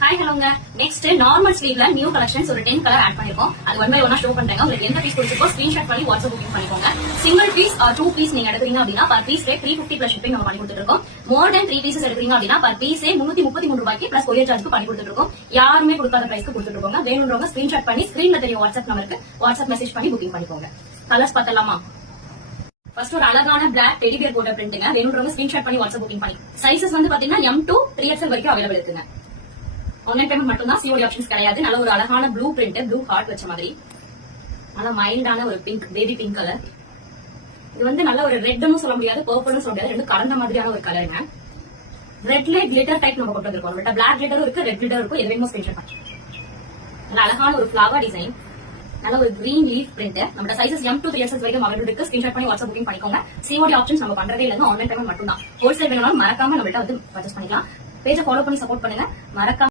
Hi ஹலோங்க. Next normal ஸ்லீவ்ல new collections ஒரு 10 கலர் ஆட் பண்ணிருக்கோம். அது ஒன் பை ஒன்னா ஷோ பண்றேங்க. உங்களுக்கு எந்த பீஸ் பிடிச்சிருக்கோ ஸ்கிரீன்ஷாட் பண்ணி வாட்ஸ்அப் புக்கிங் பண்ணிக்கோங்க. சிங்கிள் பீஸ் ஆர் 2 பீஸ் நீங்க எடுக்கிறீங்க அப்படின்னா per piece rate 350 plus shipping நம்ம பண்ணி கொடுத்துட்டு இருக்கோம். மோர் தென் 3 பீசஸ் எடுக்கிறீங்க அப்படின்னா பர் பீஸ் 333 ரூபாய்க்கு பிளஸ் கொரியர் சார்ஜ் பண்ணி கொடுத்துட்டு இருக்கோம். யாருமே கொடுக்காத பிரைஸ்க்கு கொடுத்துட்டு இருக்கோங்க. வேணும்ன்றவங்க ஸ்கிரீன்ஷாட் பண்ணி ஸ்கிரீன்ல தெரிய வாட்ஸ்அப் நம்பருக்கு வாட்ஸ்அப் மெசேஜ் பண்ணி புக்கிங் பண்ணிக்கோங்க. கலர்ஸ் பார்த்தலாமா? ஃபர்ஸ்ட் ஒரு அழகான பிளாக் டெடி பியர் போட்ட பிரிண்ட்ங்க. வேணும்ன்றவங்க ஸ்கிரீன்ஷாட் பண்ணி வாட்ஸ்அப் புக்கிங் பண்ணி. சைஸஸ் வந்து பாத்தீங்கன்னா M to 3XL வரைக்கும் அவைலபிள் இருக்குங்க. ஆன்லைன் பேமெண்ட் மட்டும் தான், சிஓடி ஆப்ஷன்ஸ் கிடையாது. நல்ல ஒரு அழகான ப்ளூ பிரிண்ட், ப்ளூ ஹார்ட் வச்ச மாதிரி நல்ல மைல்டான ஒரு பிங்க், பேபி பிங்க் கலர். இது வந்து நல்ல ஒரு ரெட்னு சொல்ல முடியாது, பர்பிள்னு சொல்ல முடியாது, ரெண்டு கலந்த மாதிரியான ஒரு கலருங்க. ரெட்ல கிளிட்டர் டைப் நம்ம கொண்டு வந்திருக்கோம். நம்மள்ட்ட பிளாக் கிளிட்டரும் இருக்கு, ரெட் கிளிட்டரும் இருக்கும். எதுவுமே ஸ்கிரீன்ஷாட் பண்ணி. நல்ல அழகான ஒரு ஃபிளவர் டிசைன், நல்ல ஒரு கிரீன் லீஃப் பிரிண்ட். நம்ம சைஸஸ் M to 3XL வரைக்கும் அவைலபிள் இருக்கு. ஸ்கிரீன்ஷாட் பண்ணி வாட்ஸ்அப் புக்கிங் பண்ணிக்கோங்க. சிஓடி ஆப்ஷன்ஸ் நம்ம பண்றதே இல்லைங்க, ஆன்லைன் பேமெண்ட் மட்டும் தான். ஹோல்சேல் வேணும்னாலும் மறக்காம நம்மள்ட்ட வந்து பர்ச்சேஸ் பண்ணிக்கலாம். பேஜை ஃபாலோ பண்ணி சப்போர்ட் பண்ணுங்க. மறக்காம